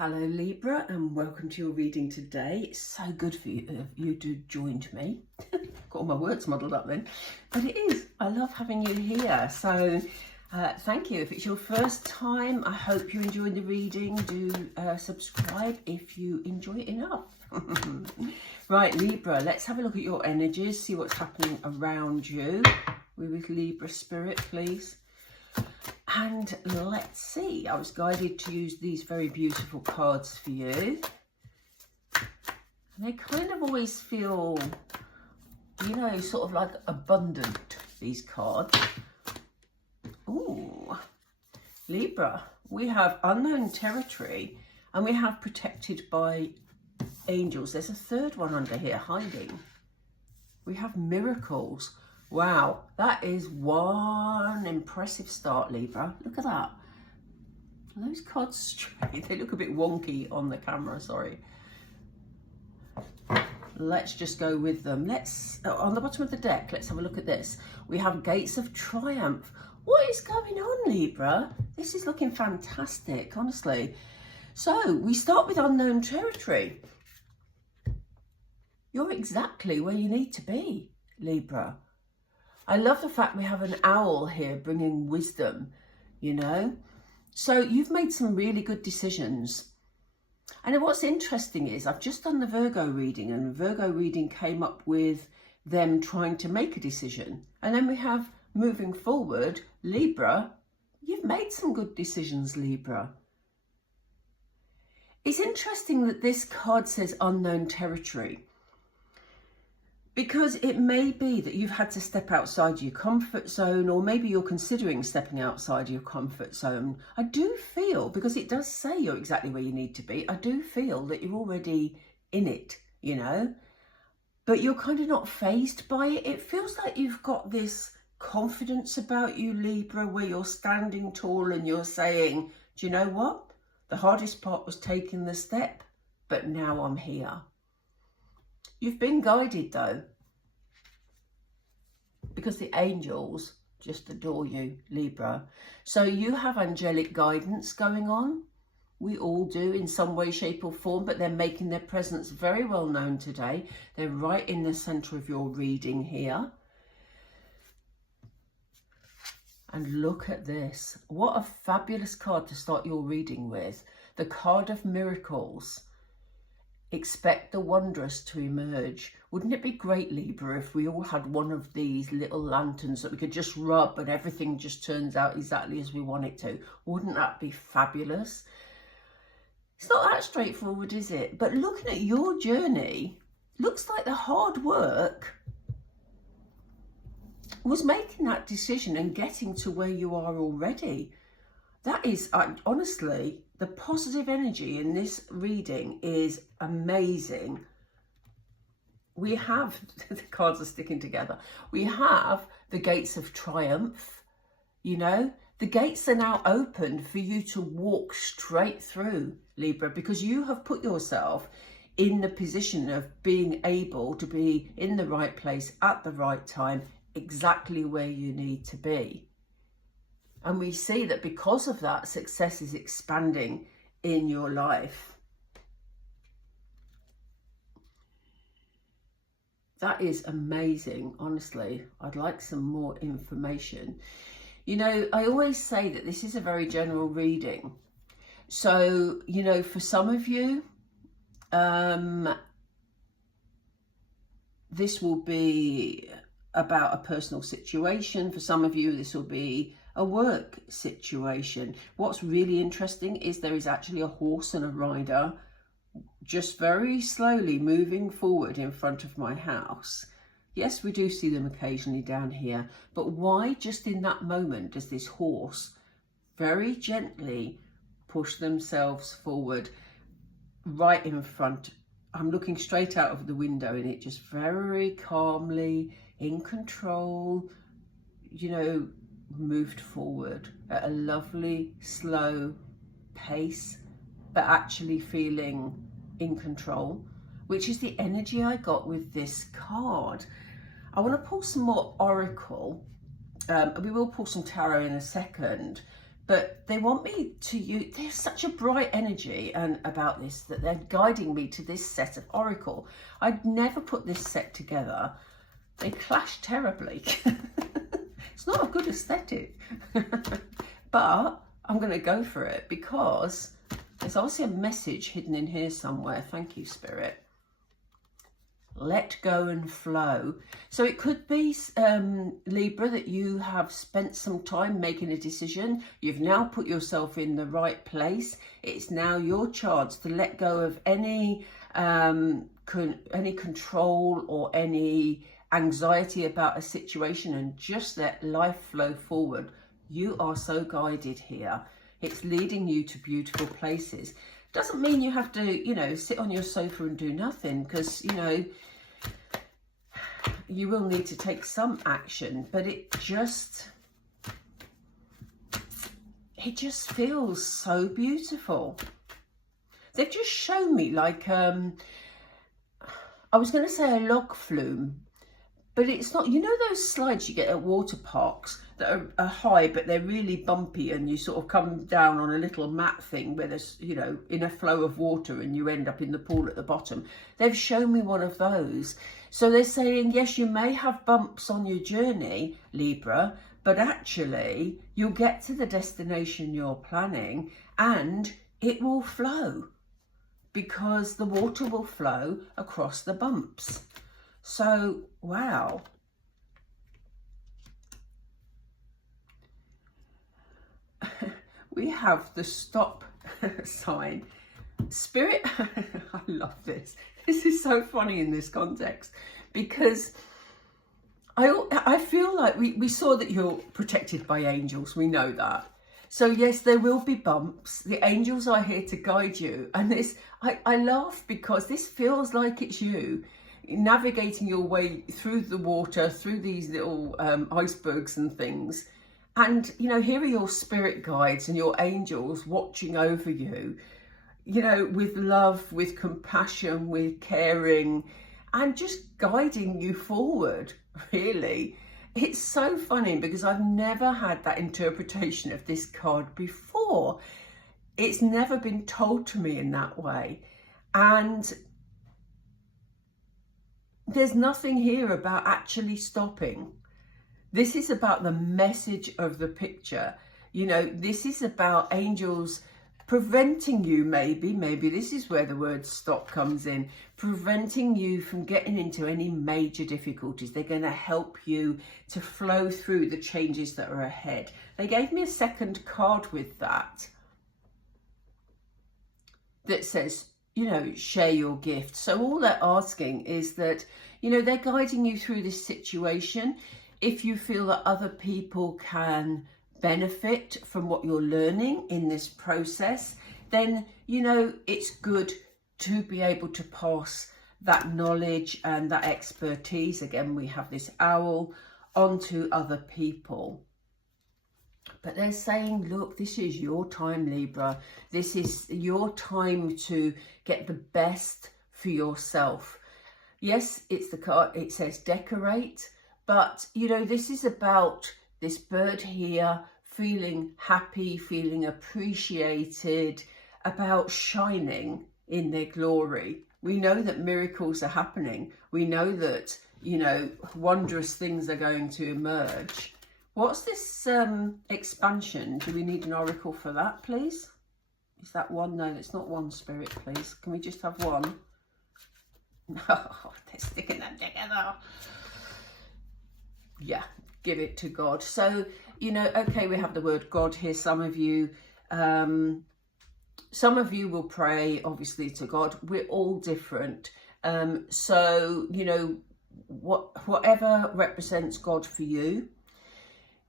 Hello Libra, and welcome to your reading today. It's so good for you to join me. Got all my words muddled up then, but it is. I love having you here. So thank you. If it's your first time, I hope you enjoyed the reading. Do subscribe if you enjoy it enough. Right, Libra, let's have a look at your energies, see what's happening around you. We're with Libra Spirit, please. And let's see, I was guided to use these very beautiful cards for you. And they kind of always feel, you know, sort of like abundant, these cards. Ooh, Libra, we have unknown territory and we have protected by angels. There's a third one under here, hiding. We have miracles. Wow, that is one impressive start, Libra. Look at that. Are those cards straight? They look a bit wonky on the camera, sorry. Let's just go with them. Let's, on the bottom of the deck, let's have a look at this. We have Gates of Triumph. What is going on, Libra? This is looking fantastic, honestly. So, we start with unknown territory. You're exactly where you need to be, Libra. I love the fact we have an owl here bringing wisdom, you know. So you've made some really good decisions. And what's interesting is I've just done the Virgo reading, and Virgo reading came up with them trying to make a decision. And then we have moving forward, Libra, you've made some good decisions, Libra. It's interesting that this card says unknown territory, because it may be that you've had to step outside your comfort zone, or maybe you're considering stepping outside your comfort zone. I do feel, because it does say you're exactly where you need to be, I do feel that you're already in it, you know, but you're kind of not fazed by it. It feels like you've got this confidence about you, Libra, where you're standing tall and you're saying, do you know what? The hardest part was taking the step, but now I'm here. You've been guided though, because the angels just adore you, Libra. So you have angelic guidance going on. We all do in some way, shape or form, but they're making their presence very well known today. They're right in the center of your reading here. And look at this. What a fabulous card to start your reading with. The card of miracles. Expect the wondrous to emerge. Wouldn't it be great, Libra, if we all had one of these little lanterns that we could just rub and everything just turns out exactly as we want it to? Wouldn't that be fabulous? It's not that straightforward, is it? But looking at your journey, looks like the hard work was making that decision and getting to where you are already. That is, honestly, the positive energy in this reading is amazing. We have, the cards are sticking together. We have the Gates of Triumph, you know. The gates are now open for you to walk straight through, Libra, because you have put yourself in the position of being able to be in the right place at the right time, exactly where you need to be. And we see that because of that, success is expanding in your life. That is amazing, honestly. I'd like some more information. You know, I always say that this is a very general reading. So, you know, for some of you, this will be about a personal situation. For some of you, this will be a work situation. What's really interesting is there is actually a horse and a rider just very slowly moving forward in front of my house. Yes, we do see them occasionally down here, but why just in that moment does this horse very gently push themselves forward right in front? I'm looking straight out of the window and it just very calmly, in control, you know, moved forward at a lovely slow pace, but actually feeling in control, which is the energy I got with this card. I want to pull some more oracle. We will pull some tarot in a second, but they want me to use, there's such a bright energy and about this, that they're guiding me to this set of oracle. I'd never put this set together. They clash terribly. It's not a good aesthetic. But I'm going to go for it because there's obviously a message hidden in here somewhere. Thank you, Spirit. Let go and flow. So it could be, Libra, that you have spent some time making a decision. You've now put yourself in the right place. It's now your chance to let go of any control or any anxiety about a situation and just let life flow forward. You are so guided here. It's leading you to beautiful places. Doesn't mean you have to, you know, sit on your sofa and do nothing, because, you know, you will need to take some action, but it just feels so beautiful. They've just shown me like, I was going to say a log flume, but it's not. You know those slides you get at water parks that are high, but they're really bumpy, and you sort of come down on a little mat thing where there's, you know, in a flow of water and you end up in the pool at the bottom. They've shown me one of those. So they're saying, yes, you may have bumps on your journey, Libra, but actually you'll get to the destination you're planning and it will flow, because the water will flow across the bumps. So, wow. We have the stop sign. Spirit, I love this. This is so funny in this context, because I feel like we saw that you're protected by angels. We know that. So yes, there will be bumps. The angels are here to guide you. And this, I laugh because this feels like it's you navigating your way through the water, through these little icebergs and things. And, you know, here are your spirit guides and your angels watching over you, you know, with love, with compassion, with caring, and just guiding you forward, really. It's so funny because I've never had that interpretation of this card before. It's never been told to me in that way. And there's nothing here about actually stopping. This is about the message of the picture. You know, this is about angels preventing you, maybe this is where the word stop comes in, preventing you from getting into any major difficulties. They're going to help you to flow through the changes that are ahead. They gave me a second card with that says, you know, share your gift. So all they're asking is that, you know, they're guiding you through this situation. If you feel that other people can benefit from what you're learning in this process, then, you know, it's good to be able to pass that knowledge and that expertise, again we have this owl, onto other people. But they're saying, look, this is your time, Libra. This is your time to get the best for yourself. Yes, it's the card, it says decorate, but, you know, this is about this bird here feeling happy, feeling appreciated, about shining in their glory. We know that miracles are happening. We know that, you know, wondrous things are going to emerge. What's this expansion? Do we need an oracle for that, please? Is that one? No, that's not one, Spirit, please. Can we just have one? No, they're sticking them together. Yeah, give it to God. So, you know, okay, we have the word God here. Some of you will pray, obviously, to God. We're all different. So, you know, whatever represents God for you,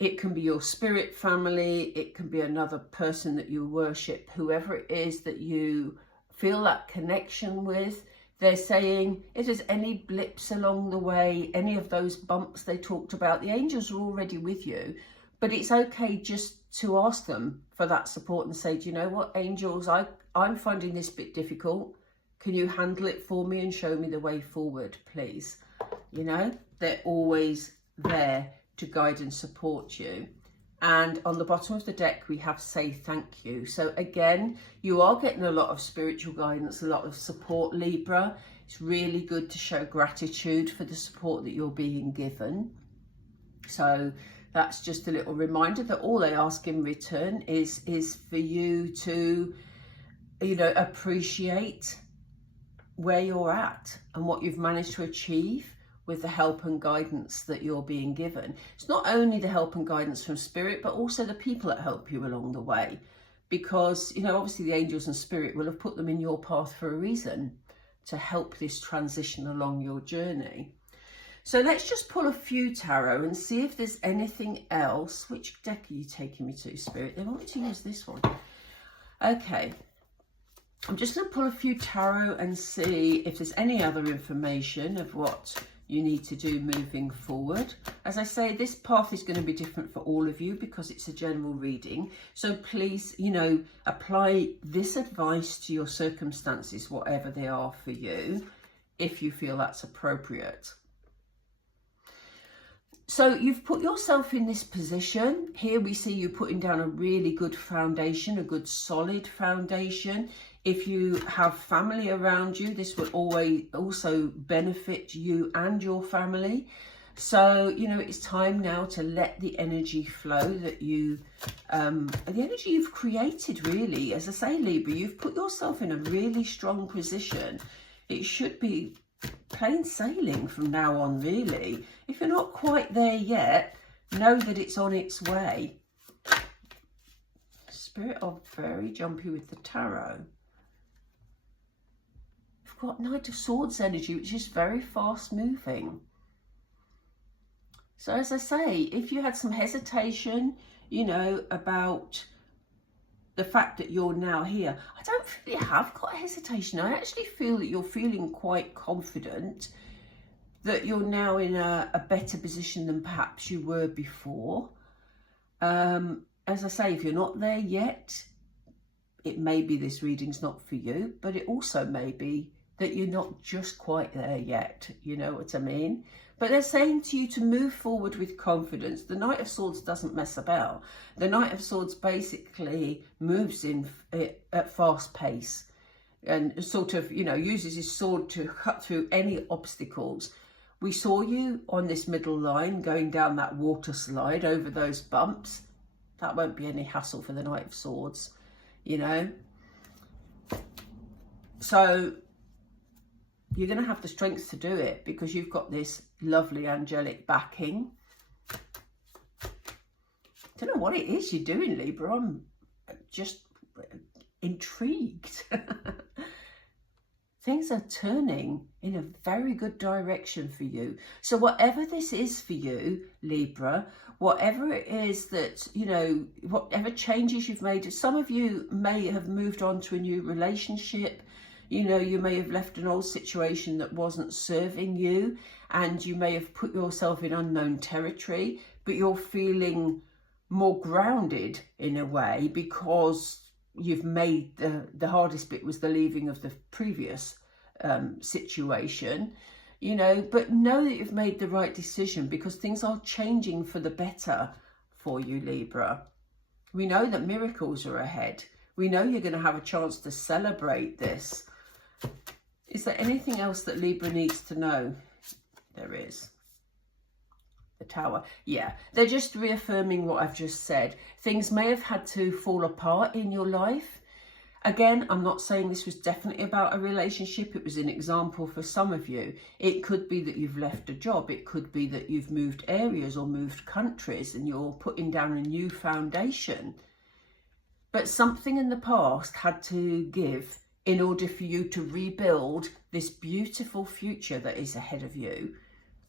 it can be your spirit family, it can be another person that you worship, whoever it is that you feel that connection with. They're saying if there's any blips along the way, any of those bumps they talked about, the angels are already with you. But it's okay just to ask them for that support and say, do you know what, angels, I'm finding this bit difficult. Can you handle it for me and show me the way forward, please? You know, they're always there to guide and support you. And on the bottom of the deck, we have say thank you. So again, you are getting a lot of spiritual guidance, a lot of support, Libra. It's really good to show gratitude for the support that you're being given. So that's just a little reminder that all they ask in return is for you to, you know, appreciate where you're at and what you've managed to achieve with the help and guidance that you're being given. It's not only the help and guidance from spirit, but also the people that help you along the way. Because, you know, obviously the angels and spirit will have put them in your path for a reason, to help this transition along your journey. So let's just pull a few tarot and see if there's anything else. Which deck are you taking me to, Spirit? They want me to use this one. Okay. I'm just going to pull a few tarot and see if there's any other information of what you need to do moving forward. As I say, this path is going to be different for all of you because it's a general reading. So please, you know, apply this advice to your circumstances, whatever they are for you, if you feel that's appropriate. So you've put yourself in this position. Here we see you putting down a really good foundation, a good solid foundation. If you have family around you, this will always also benefit you and your family. So, you know, it's time now to let the energy flow that you, the energy you've created, really. As I say, Libra, you've put yourself in a really strong position. It should be plain sailing from now on, really. If you're not quite there yet, know that it's on its way. Spirit are very jumpy with the tarot. We've got Knight of Swords energy, which is very fast moving. So as I say, if you had some hesitation, you know, about the fact that you're now here, I don't really have got hesitation. I actually feel that you're feeling quite confident that you're now in a better position than perhaps you were before. As I say, if you're not there yet, it may be this reading's not for you, but it also may be that you're not just quite there yet, you know what I mean? But they're saying to you to move forward with confidence. The Knight of Swords doesn't mess about. The Knight of Swords basically moves in at fast pace and sort of, you know, uses his sword to cut through any obstacles. We saw you on this middle line going down that water slide over those bumps. That won't be any hassle for the Knight of Swords, you know. So you're going to have the strength to do it because you've got this lovely angelic backing. Don't know what it is you're doing, Libra. I'm just intrigued. Things are turning in a very good direction for you. So whatever this is for you, Libra, whatever it is that, you know, whatever changes you've made, some of you may have moved on to a new relationship. You know, you may have left an old situation that wasn't serving you, and you may have put yourself in unknown territory, but you're feeling more grounded in a way because you've made the hardest bit was the leaving of the previous situation, you know, but know that you've made the right decision because things are changing for the better for you, Libra. We know that miracles are ahead. We know you're going to have a chance to celebrate this. Is there anything else that Libra needs to know? There is. The Tower. Yeah, they're just reaffirming what I've just said. Things may have had to fall apart in your life. Again, I'm not saying this was definitely about a relationship. It was an example for some of you. It could be that you've left a job. It could be that you've moved areas or moved countries and you're putting down a new foundation. But something in the past had to give in order for you to rebuild this beautiful future that is ahead of you.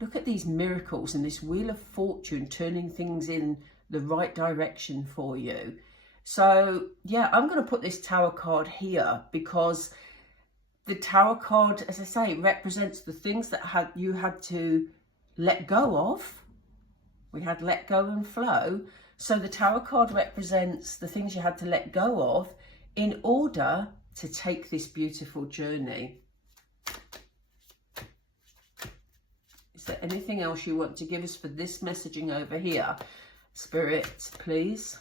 Look at these miracles and this wheel of fortune turning things in the right direction for you. So yeah, I'm going to put this Tower card here because the Tower card, as I say, represents the things that you had to let go of. We had let go and flow. So the Tower card represents the things you had to let go of in order to take this beautiful journey. Is there anything else you want to give us for this messaging over here? Spirit, please.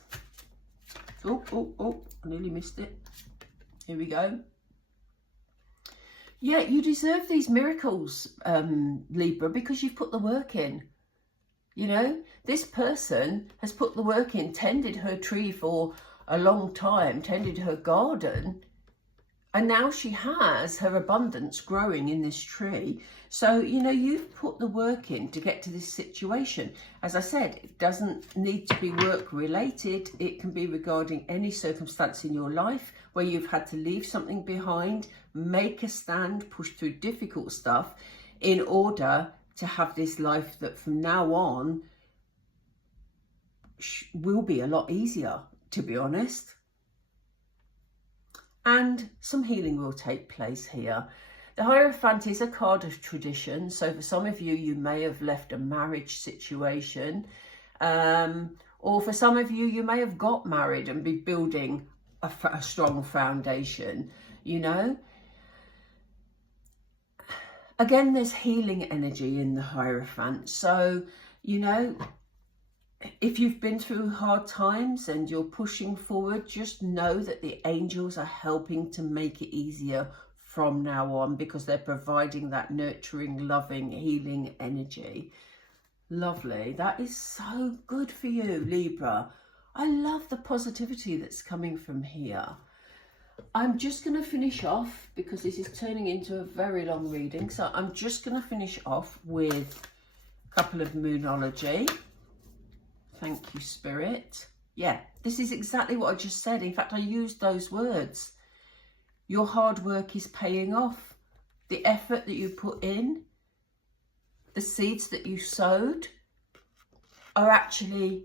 Oh, I nearly missed it. Here we go. Yeah, you deserve these miracles, Libra, because you've put the work in. You know, this person has put the work in, tended her tree for a long time, tended her garden, and now she has her abundance growing in this tree. So, you know, you've put the work in to get to this situation. As I said, it doesn't need to be work related. It can be regarding any circumstance in your life where you've had to leave something behind, make a stand, push through difficult stuff in order to have this life that from now on will be a lot easier, to be honest. And some healing will take place here. The Hierophant is a card of tradition. So for some of you, you may have left a marriage situation. Or for some of you, you may have got married and be building a strong foundation, you know. Again, there's healing energy in the Hierophant. So, you know, if you've been through hard times and you're pushing forward, just know that the angels are helping to make it easier from now on, because they're providing that nurturing, loving, healing energy. Lovely. That is so good for you, Libra. I love the positivity that's coming from here. I'm just going to finish off, because this is turning into a very long reading. So I'm just going to finish off with a couple of Moonology. Thank you, Spirit. Yeah, this is exactly what I just said. In fact, I used those words. Your hard work is paying off. The effort that you put in, the seeds that you sowed are actually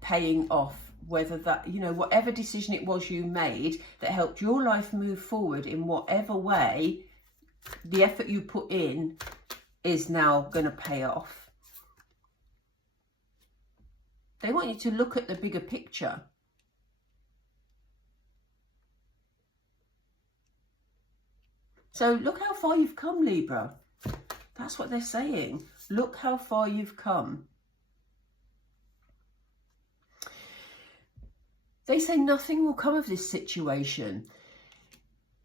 paying off. Whether that, you know, whatever decision it was you made that helped your life move forward in whatever way, the effort you put in is now going to pay off. They want you to look at the bigger picture. So look how far you've come, Libra. That's what they're saying. Look how far you've come. They say nothing will come of this situation.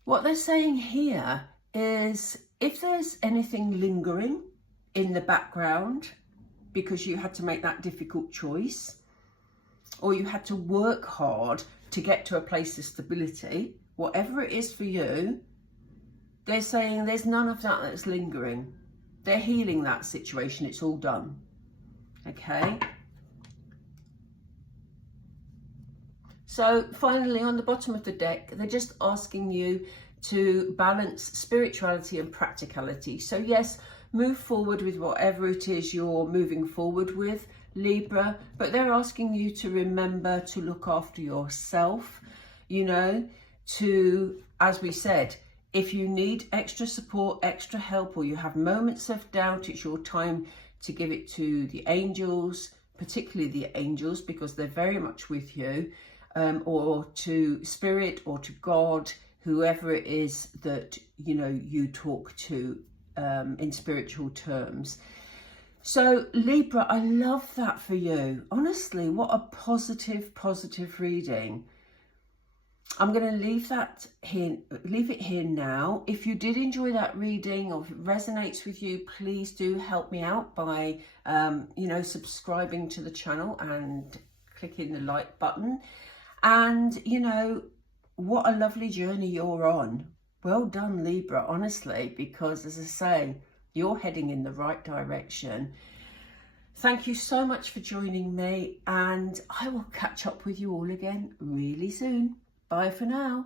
What they're saying here is, if there's anything lingering in the background because you had to make that difficult choice, or you had to work hard to get to a place of stability, whatever it is for you, they're saying there's none of that that's lingering. They're healing that situation. It's all done. Okay. So finally, on the bottom of the deck, they're just asking you to balance spirituality and practicality. So yes, move forward with whatever it is you're moving forward with, Libra, but they're asking you to remember to look after yourself, you know, to, as we said, if you need extra support, extra help, or you have moments of doubt, it's your time to give it to the angels, particularly the angels, because they're very much with you, or to Spirit or to God, whoever it is that, you know, you talk to in spiritual terms. So Libra, I love that for you. Honestly, what a positive reading. I'm going to leave it here now. If you did enjoy that reading, or if it resonates with you, please do help me out by, you know, subscribing to the channel and clicking the like button. And, you know, what a lovely journey you're on. Well done, Libra, honestly, because as I say, you're heading in the right direction. Thank you so much for joining me, and I will catch up with you all again really soon. Bye for now.